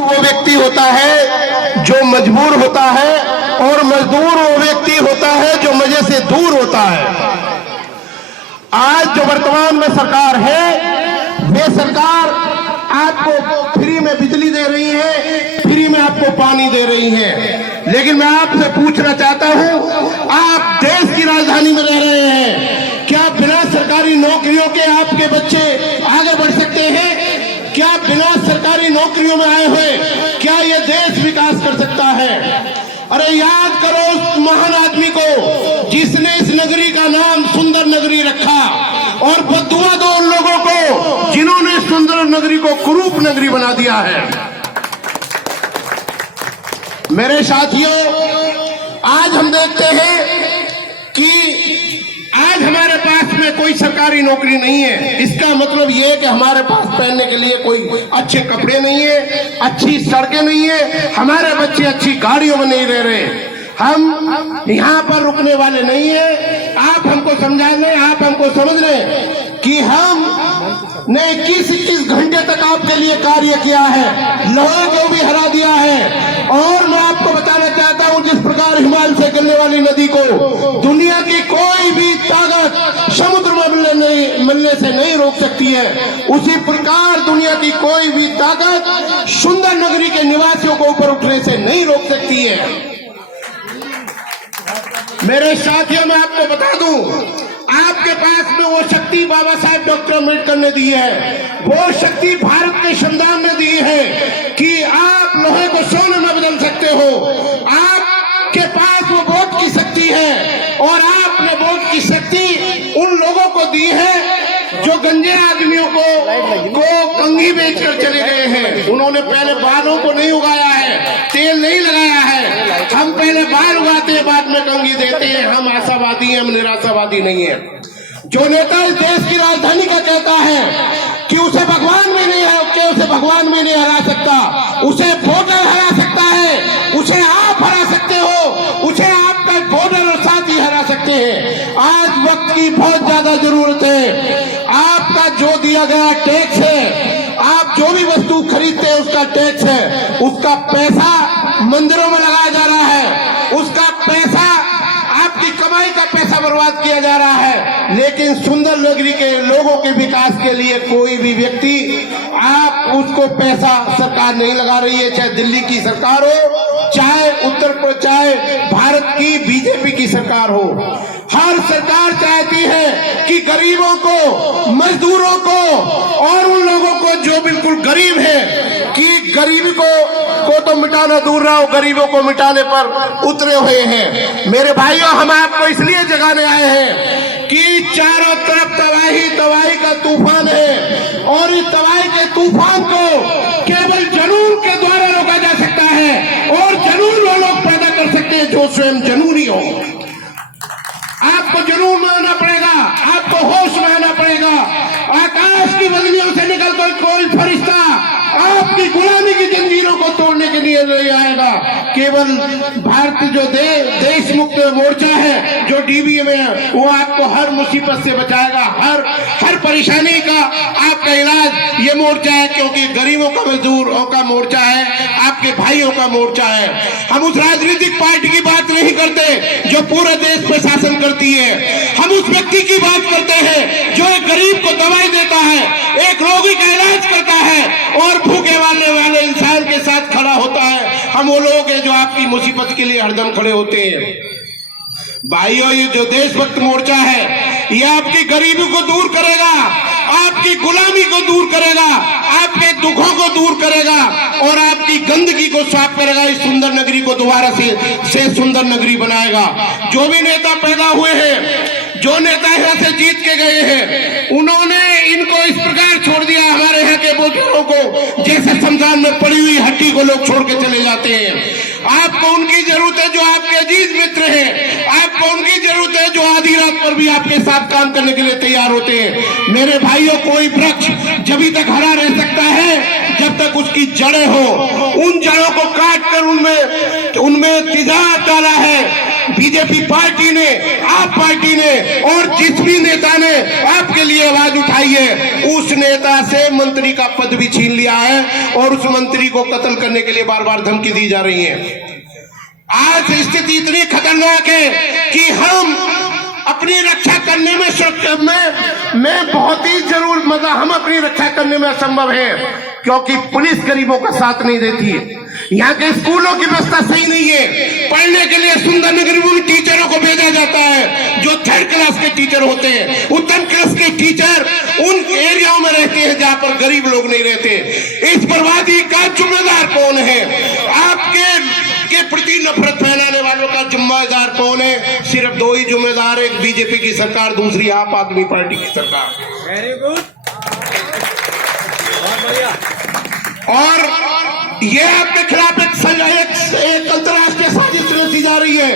वो व्यक्ति होता है जो मजबूर होता है, और मजदूर वो व्यक्ति होता है जो मजे से दूर होता है। आज जो वर्तमान में सरकार है, वे सरकार आपको फ्री में बिजली दे रही है, फ्री में आपको पानी दे रही है। लेकिन मैं आपसे पूछना चाहता हूं, आप देश की राजधानी में रह रहे हैं, क्या बिना सरकारी नौकरियों के आपके बच्चे आगे बढ़ सकते हैं? क्या बिना सरकारी नौकरियों में आए हुए क्या ये देश विकास कर सकता है? अरे याद करो उस महान आदमी को जिसने इस नगरी का नाम सुंदर नगरी रखा, और बद्दुआ दो उन लोगों को जिन्होंने सुंदर नगरी को कुरूप नगरी बना दिया है। मेरे साथियों, आज हम देखते हैं कि आज हमारे पास में कोई सरकारी नौकरी नहीं है। इसका मतलब ये है कि हमारे पास पहनने के लिए कोई अच्छे कपड़े नहीं है, अच्छी सड़कें नहीं है, हमारे बच्चे अच्छी गाड़ियों में नहीं रह रहे, हम यहाँ पर रुकने वाले नहीं है। आप हमको समझा लें, आप हमको समझ लें कि हमने 21 घंटे तक आपके लिए कार्य किया है, लोगों को भी हरा दिया है। और मैं आपको बताना चाहता हूं, जिस प्रकार हिमालय से गिरने वाली नदी को दुनिया की कोई भी ताकत समुद्र में मिलने से नहीं रोक सकती है, उसी प्रकार दुनिया की कोई भी ताकत सुंदर नगरी के निवासियों को ऊपर उठने से नहीं रोक सकती है। मेरे साथियों, मैं आपको बता दूं, आपके पास में वो शक्ति बाबा साहेब डॉक्टर अम्बेडकर ने दी है, वो शक्ति भारत के संविधान ने दी है कि आप लोहे को सोने में बदल सकते हो। आपके पास वो वोट की शक्ति है, और आपने वोट की शक्ति उन लोगों को दी है जो गंजे आदमियों को कंघी बेचकर चले गए हैं। उन्होंने पहले बालों को नहीं उगाया है, तेल नहीं लगाया है। हम पहले बाल उगाते हैं, बाद में कंघी देते हैं। हम आशावादी हैं, हम निराशावादी नहीं है। जो नेता इस देश की राजधानी का कहता है कि उसे भगवान भी नहीं है, उसे भगवान भी नहीं हरा सकता, उसे वोटर हरा सकता है, उसे आप हरा सकते हो, उसे आपका वोटर और साथी हरा सकते हैं। आज वक्त की बहुत ज्यादा जरूरत है। आपका जो दिया गया टैक्स है, आप जो भी वस्तु खरीदते हैं उसका टैक्स है, उसका पैसा मंदिरों में लगाया जा रहा है, उसका पैसा आपकी कमाई का पैसा बर्बाद किया जा रहा है। लेकिन सुंदर नगरी के लोगों के विकास के लिए कोई भी व्यक्ति, आप उसको पैसा सरकार नहीं लगा रही है, चाहे दिल्ली की सरकार हो, चाहे उत्तर प्रदेश, चाहे भारत की बीजेपी की सरकार हो। हर सरकार चाहती है कि गरीबों को, मजदूरों को और उन लोगों को जो बिल्कुल गरीब है, कि गरीबी को तो मिटाना दूर रहो, गरीबों को मिटाने पर उतरे हुए हैं। मेरे भाइयों, हम आपको इसलिए जगाने आए हैं कि चारों तरफ तबाही तबाही का तूफान है, और इस तबाही के तूफान को केवल जुनून के द्वारा रोका जा सकता है, और जुनून वो लोग पैदा कर सकते हैं जो स्वयं जुनूनी हो। आपको जुनून में आना पड़ेगा, आपको होश में आना पड़ेगा। आकाश की बदलियों से निकल कर कोई फरिश्ता आपकी गुलामी की जंजीरों को तोड़ने के लिए नहीं आएगा। केवल भारतीय जो देश मुक्त मोर्चा है, जो डीबीए में है, वो आपको हर मुसीबत से बचाएगा, हर परेशानी का आपका इलाज ये मोर्चा है, क्योंकि गरीबों का, मजदूरों का मोर्चा है, आपके भाइयों का मोर्चा है। हम उस राजनीतिक पार्टी की बात नहीं करते जो पूरे देश पे शासन करती है, हम उस व्यक्ति की बात करते हैं जो एक गरीब को दवाई देता है, एक रोगी का इलाज करता है, और भूखे वाले इंसान के साथ खड़ा होता है। हम वो लोग हैं जो आपकी मुसीबत के लिए हरदम खड़े होते हैं। भाइयों, ये जो देशभक्त मोर्चा है, ये आपकी गरीबी को दूर करेगा, आपकी गुलामी को दूर करेगा, आपके दुखों को दूर करेगा, और आपकी गंदगी को साफ करेगा। इस सुंदर नगरी को दोबारा से सुंदर नगरी बनाएगा। जो भी नेता पैदा हुए हैं, जो नेता यहाँ से जीत के गए हैं, उन्होंने इनको इस प्रकार छोड़ दिया, हमारे यहाँ के बुजुर्गों को जैसे शमशान में पड़ी हुई हड्डी को लोग छोड़ के चले जाते हैं। आपको उनकी जरूरत है जो आपके अजीज मित्र हैं, आपको उनकी जरूरत है जो आधी रात पर भी आपके साथ काम करने के लिए तैयार होते हैं। मेरे भाइयों, कोई वृक्ष जब तक हरा रह सकता है जब तक उसकी जड़ें हो। उन जड़ों को काट कर उनमें तेजाब डाला है, बीजेपी पार्टी ने, आप पार्टी ने और जिस भी नेता ने आपके लिए आवाज उठाई है, उस नेता से मंत्री का पद भी छीन लिया है और उस मंत्री को कत्ल करने के लिए बार बार धमकी दी जा रही है। आज स्थिति इतनी खतरनाक है कि हम अपनी रक्षा करने में बहुत ही जरूर मजा, हम अपनी रक्षा करने में असंभव है क्योंकि पुलिस गरीबों का साथ नहीं देती है। यहाँ के स्कूलों की व्यवस्था सही नहीं है। पढ़ने के लिए सुंदरनगर में टीचरों को भेजा जाता है जो 3rd क्लास के टीचर होते हैं। उत्तम क्लास के टीचर उन एरियाओं में रहते हैं जहां पर गरीब लोग नहीं रहते। इस बर्बादी का जिम्मेदार कौन है? आपके प्रति नफरत फैलाने वालों का जिम्मेदार कौन है? सिर्फ 2 ही जिम्मेदार, एक बीजेपी की सरकार, दूसरी आप आदमी पार्टी की सरकार। वेरी गुड, बहुत बढ़िया। और ये आपके खिलाफ एक अंतर्राष्ट्रीय साजिश रची जा रही है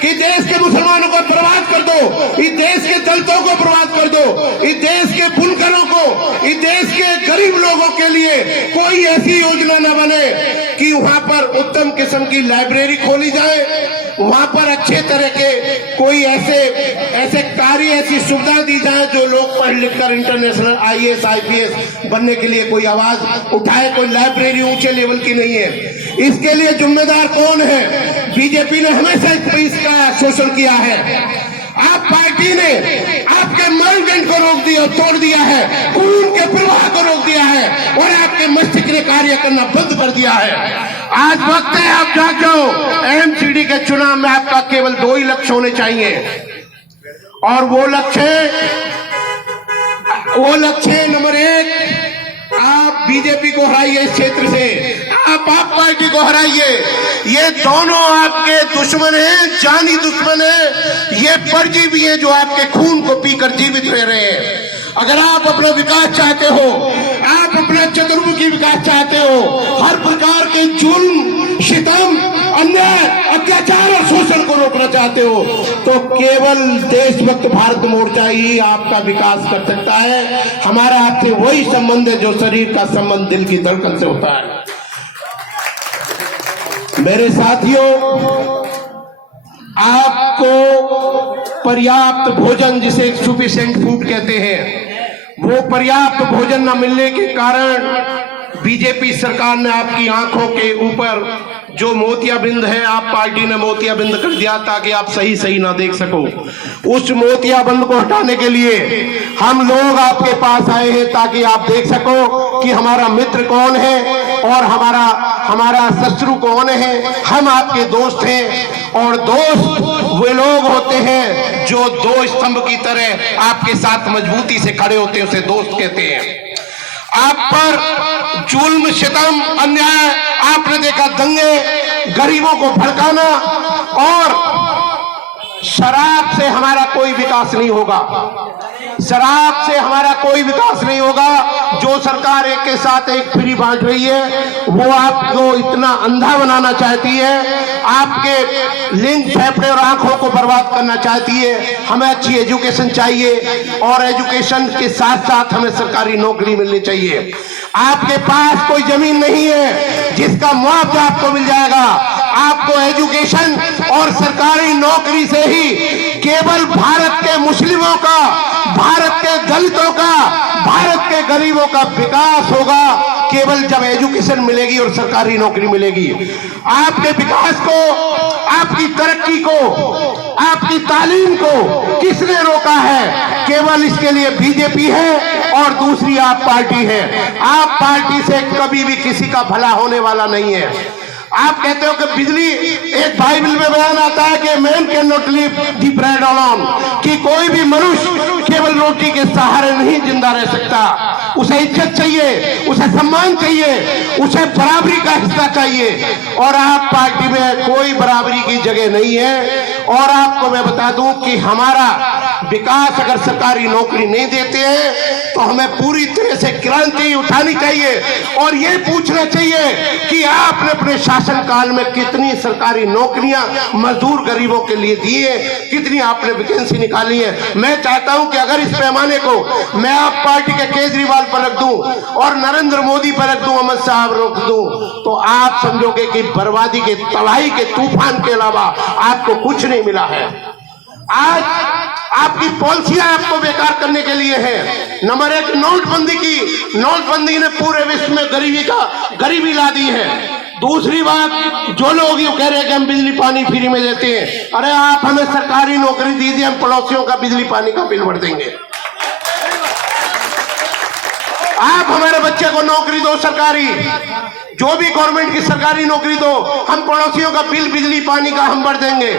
कि देश के मुसलमानों को बर्बाद कर दो, इस देश के दलितों को बर्बाद कर दो, इस देश के बुनकरों को, इस देश के गरीब लोगों के लिए कोई ऐसी योजना न बने कि वहां पर उत्तम किस्म की लाइब्रेरी खोली जाए, वहां पर अच्छे तरह के कोई ऐसे कार्य, ऐसी सुविधा दी जाए जो लोग पढ़ लिख कर इंटरनेशनल IAS IPS बनने के लिए कोई आवाज उठाए। कोई लाइब्रेरी ऊंचे लेवल की नहीं है। इसके लिए जिम्मेदार कौन है? बीजेपी ने हमेशा इसका शोषण किया है। आप पार्टी ने आपके मानदंड को रोक दिया, तोड़ दिया है, खून के प्रवाह को रोक दिया है और आपके मस्तिष्क ने कार्य करना बंद कर दिया है। आज वक्त है आप जाग जाओ। MCD के चुनाव में आपका केवल 2 ही लक्ष्य होने चाहिए और वो लक्ष्य नंबर 1, आप बीजेपी को हराइए इस क्षेत्र से, आप पार्टी को हराइए। ये दोनों आपके दुश्मन हैं, जानी दुश्मन है। ये परजीवी हैं जो आपके खून को पीकर जीवित रह रहे हैं। अगर आप अपना विकास चाहते हो, आप अपना चतुर्मुखी विकास चाहते हो, हर प्रकार के जुल्म, शितम, अन्याय, अत्याचार और शोषण को रोकना चाहते हो तो केवल देशभक्त भारत मोर्चा ही आपका विकास कर सकता है। हमारा आपसे वही संबंध है जो शरीर का संबंध दिल की धड़कन से होता है। मेरे साथियों, आपको पर्याप्त भोजन, जिसे सफिशिएंट फूड कहते हैं, वो पर्याप्त भोजन न मिलने के कारण बीजेपी सरकार ने आपकी आंखों के ऊपर जो मोतियाबिंद है, आप पार्टी ने मोतियाबिंद कर दिया ताकि आप सही ना देख सको। उस मोतियाबिंद को हटाने के लिए हम लोग आपके पास आए हैं ताकि आप देख सको कि हमारा मित्र कौन है और हमारा शत्रु कौन है। हम आपके दोस्त हैं और दोस्त वे लोग होते हैं जो 2 स्तंभ की तरह आपके साथ मजबूती से खड़े होते हैं, उसे दोस्त कहते हैं। आप पर जुल्म, शितम, अन्याय, आपने देखा दंगे, गरीबों को भड़काना, और शराब से हमारा कोई विकास नहीं होगा। शराब से हमारा कोई विकास नहीं होगा। जो सरकार एक के साथ एक फ्री बांट रही है वो आपको इतना अंधा बनाना चाहती है, आपके लिंग, फेफड़े और आंखों को बर्बाद करना चाहती है। हमें अच्छी एजुकेशन चाहिए और एजुकेशन के साथ साथ हमें सरकारी नौकरी मिलनी चाहिए। आपके पास कोई जमीन नहीं है जिसका मुआवजा आपको मिल जाएगा। आपको एजुकेशन और सरकारी नौकरी से ही केवल भारत के मुस्लिमों का, भारत के दलितों का, भारत के गरीबों का विकास होगा केवल जब एजुकेशन मिलेगी और सरकारी नौकरी मिलेगी। आपके विकास को, आपकी तरक्की को, आपकी तालीम को किसने रोका है? केवल इसके लिए बीजेपी है और दूसरी आप पार्टी है। आप पार्टी से कभी भी किसी का भला होने वाला नहीं है। आप कहते हो कि बिजली, एक बाइबल में बयान आता है कि man can not live the bread alone, कि कोई भी मनुष्य केवल रोटी के सहारे नहीं जिंदा रह सकता। उसे इज्जत चाहिए, उसे सम्मान चाहिए, उसे बराबरी का हिस्सा चाहिए और आप पार्टी में कोई बराबरी की जगह नहीं है। और आपको मैं बता दूं कि हमारा विकास अगर सरकारी नौकरी नहीं देते हैं तो हमें पूरी तरह से क्रांति उठानी चाहिए और ये पूछना चाहिए कि आपने अपने शासन काल में कितनी सरकारी नौकरियां मजदूर गरीबों के लिए दी है, कितनी आपने वैकेंसी निकाली है। मैं चाहता हूं कि अगर इस पैमाने को मैं आप पार्टी के केजरीवाल पर रख दूं और नरेंद्र मोदी पर रख दूं, अमित शाह रोक दूं, तो आप समझोगे कि बर्बादी के तबाही के तूफान के अलावा आपको कुछ नहीं मिला है। आज आपकी पॉलिसियां आपको बेकार करने के लिए है। नंबर एक, नोटबंदी की, नोटबंदी ने पूरे विश्व में गरीबी ला दी है। दूसरी बात, जो लोग ये कह रहे हैं कि हम बिजली पानी फ्री में देते हैं, अरे आप हमें सरकारी नौकरी दीजिए, हम पड़ोसियों का बिजली पानी का बिल भर देंगे। आप हमारे बच्चे को नौकरी दो सरकारी, जो भी गवर्नमेंट की सरकारी नौकरी दो, हम पड़ोसियों का बिल बिजली पानी का हम भर देंगे।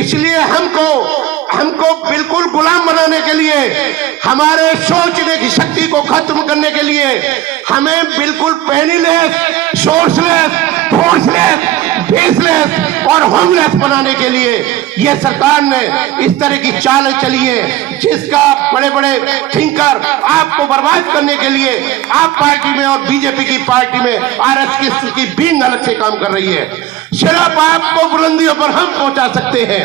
इसलिए हमको बिल्कुल गुलाम बनाने के लिए, हमारे सोचने की शक्ति को खत्म करने के लिए हमें बिल्कुल पेनीलेस, सोर्सलेस, फोर्सलेस, बेसलेस और होमलेस बनाने के लिए यह सरकार ने इस तरह की चाल चली है, जिसका बड़े बड़े थिंकर आपको बर्बाद करने के लिए आप पार्टी में और बीजेपी की पार्टी में आरएसएस की विंग अलग से काम कर रही है। सिर्फ आपको बुलंदियों पर हम पहुंचा सकते हैं,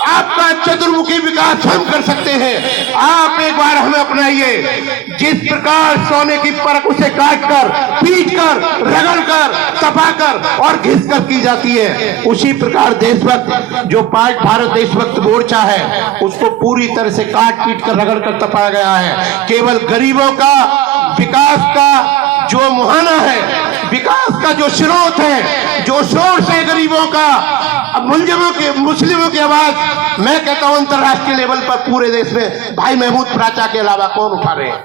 आपका चतुर्मुखी विकास हम कर सकते हैं। आप एक बार हमें अपनाइए। जिस प्रकार सोने की परख उसे काटकर, पीटकर, रगड़कर, तपाकर और घिसकर की जाती है, उसी प्रकार देशभक्त जो भारत देशभक्त मोर्चा है उसको पूरी तरह से काट पीट कर रगड़ कर तपाया गया है। केवल गरीबों का विकास का जो मुहाना है, विकास का जो स्रोत है, जो सोर्स है गरीबों का, अब मुस्लिमों की आवाज मैं कहता हूं अंतरराष्ट्रीय लेवल पर पूरे देश में भाई महमूद प्राचा के अलावा कौन उठा रहे हैं?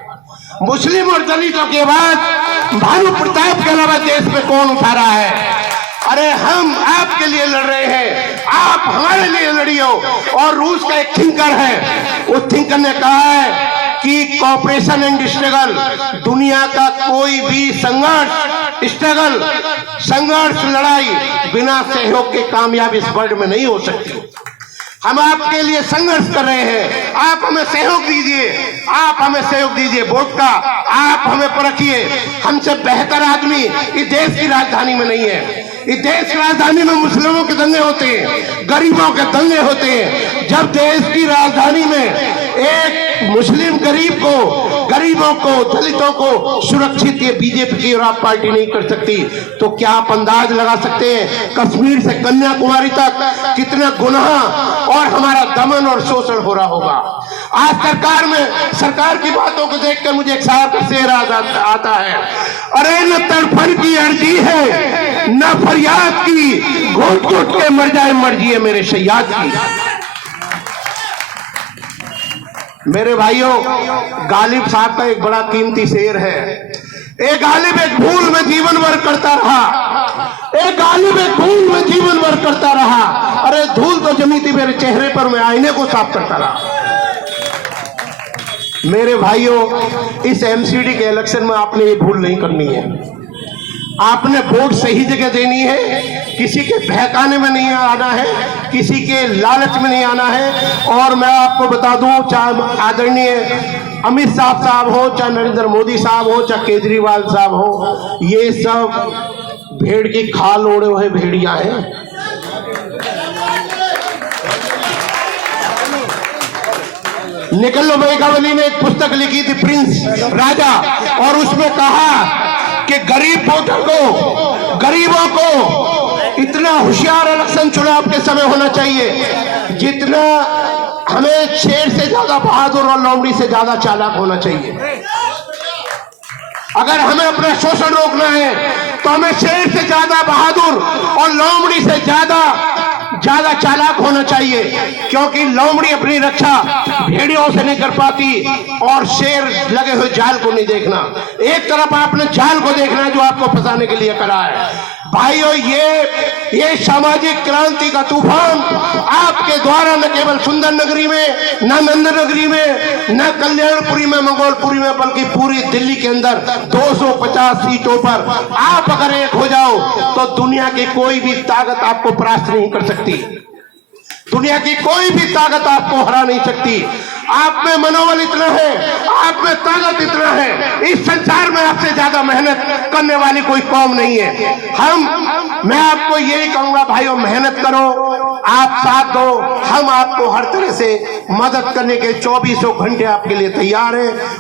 मुस्लिम और दलितों की आवाज भानु प्रताप के अलावा देश में कौन उठा रहा है? अरे हम आपके लिए लड़ रहे हैं, आप हमारे लिए लड़ियो। और रूस का एक थिंकर है, उस थिंकर ने कहा है कि कॉपरेशन एंड स्ट्रगल, दुनिया का कोई भी संघर्ष लड़ाई बिना सहयोग के कामयाब इस वर्ल्ड में नहीं हो सकती। हम आपके लिए संघर्ष कर रहे हैं, आप हमें सहयोग दीजिए, आप हमें सहयोग दीजिए। वोट का आप हमें परखिए, हमसे बेहतर आदमी इस देश की राजधानी में नहीं है। इस देश की राजधानी में मुस्लिमों के दंगे होते हैं, गरीबों के दंगे होते हैं। जब देश की राजधानी में एक मुस्लिम गरीबों को, दलितों को सुरक्षित ये बीजेपी की और आप पार्टी नहीं कर सकती, तो क्या आप अंदाज लगा सकते हैं कश्मीर से कन्याकुमारी तक कितना गुनाह और हमारा दमन और शोषण हो रहा होगा। आज सरकार की बातों को देखकर मुझे एक शायर का शेर आता है, अरे न तड़फन की अर्जी है न फरियाद की, घुट घुट के मर जाए मर्जी है मेरे शैयाद की। मेरे भाइयों, गालिब साहब का एक बड़ा कीमती शेर है, एक गालिब एक भूल में जीवन भर करता रहा, एक गालिब एक भूल में जीवन भर करता रहा। अरे धूल तो जमी थी मेरे चेहरे पर, मैं आईने को साफ करता रहा। मेरे भाइयों, इस एमसीडी के इलेक्शन में आपने ये भूल नहीं करनी है। आपने वोट सही जगह देनी है, किसी के बहकाने में नहीं आना है, किसी के लालच में नहीं आना है। और मैं आपको बता दूं, चाहे आदरणीय अमित शाह साहब हो, चाहे नरेंद्र मोदी साहब हो, चाहे केजरीवाल साहब हो, ये सब भेड़ की खाल ओढ़े हुए भेड़िया हैं। निकलो मेघावली ने एक पुस्तक लिखी थी, प्रिंस राजा, और उसमें कहा कि गरीबों को इतना होशियार इलेक्शन चुनाव के समय होना चाहिए जितना हमें शेर से ज्यादा बहादुर और लोमड़ी से ज्यादा चालाक होना चाहिए। अगर हमें अपना शोषण रोकना है तो हमें शेर से ज्यादा बहादुर और लोमड़ी से ज्यादा चालाक होना चाहिए, क्योंकि लोमड़ी अपनी रक्षा भेड़ियों से नहीं कर पाती और शेर लगे हुए जाल को नहीं देखना। एक तरफ आपने जाल को देखना है जो आपको फंसाने के लिए करा है। भाइयों, ये सामाजिक क्रांति का तूफान आपके द्वारा न केवल सुंदर नगरी में, न नंद नगरी में, न कल्याणपुरी में, मंगोलपुरी में, बल्कि पूरी दिल्ली के अंदर 250 सीटों पर आप अगर एक हो जाओ तो दुनिया की कोई भी ताकत आपको परास्त नहीं कर सकती, दुनिया की कोई भी ताकत आपको हरा नहीं सकती। आप में मनोबल इतना है, आप में ताकत इतना है, इस संसार में आपसे ज्यादा मेहनत करने वाली कोई कौम नहीं है। मैं आपको यही कहूंगा भाइयों, मेहनत करो, आप साथ दो, हम आपको हर तरह से मदद करने के 24 घंटे आपके लिए तैयार हैं।